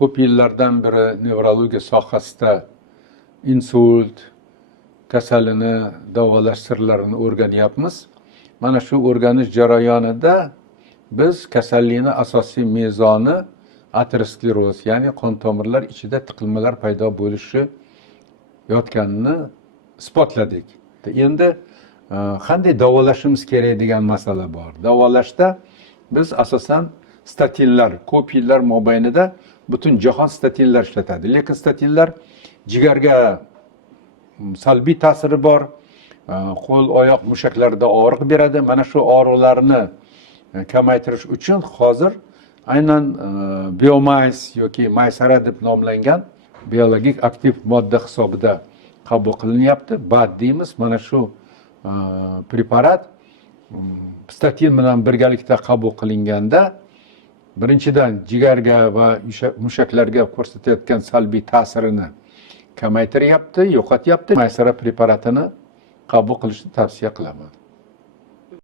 ko'p yillardan beri nevrologiya sohasida insult kasalini davolash sirlarini o'rganyapmiz. Mana shu o'rganish jarayonida biz kasallikni asosiy mezoni ateroskleroz, ya'ni qon tomirlar ichida tiqilmalar paydo bo'lishi yotganini isbotladik. Endi qanday davolashimiz kerak degan masala bor. Davolashda biz asosan statinlar, ko'p yillar mobaynida butun jahon statinlar ishlatadi. Lekin statinlar jigarga salbiy ta'siri bor. Qo'l, oyoq mushaklarida og'riq beradi. Mana shu og'riqlarni kamaytirish uchun hozir aynan biomais yoki maysara deb nomlangan biologik aktiv modda hisobida qabul qilinyapti. BAT deymiz. Mana shu preparat statin bilan birgalikda qabul qilinganda birinchidan jigarga va mushaklarga ko'rsatayotgan salbiy ta'sirini kamaytiryapti, yo'qotyapti. Maysara preparatini qabul qilishni tavsiya qilaman.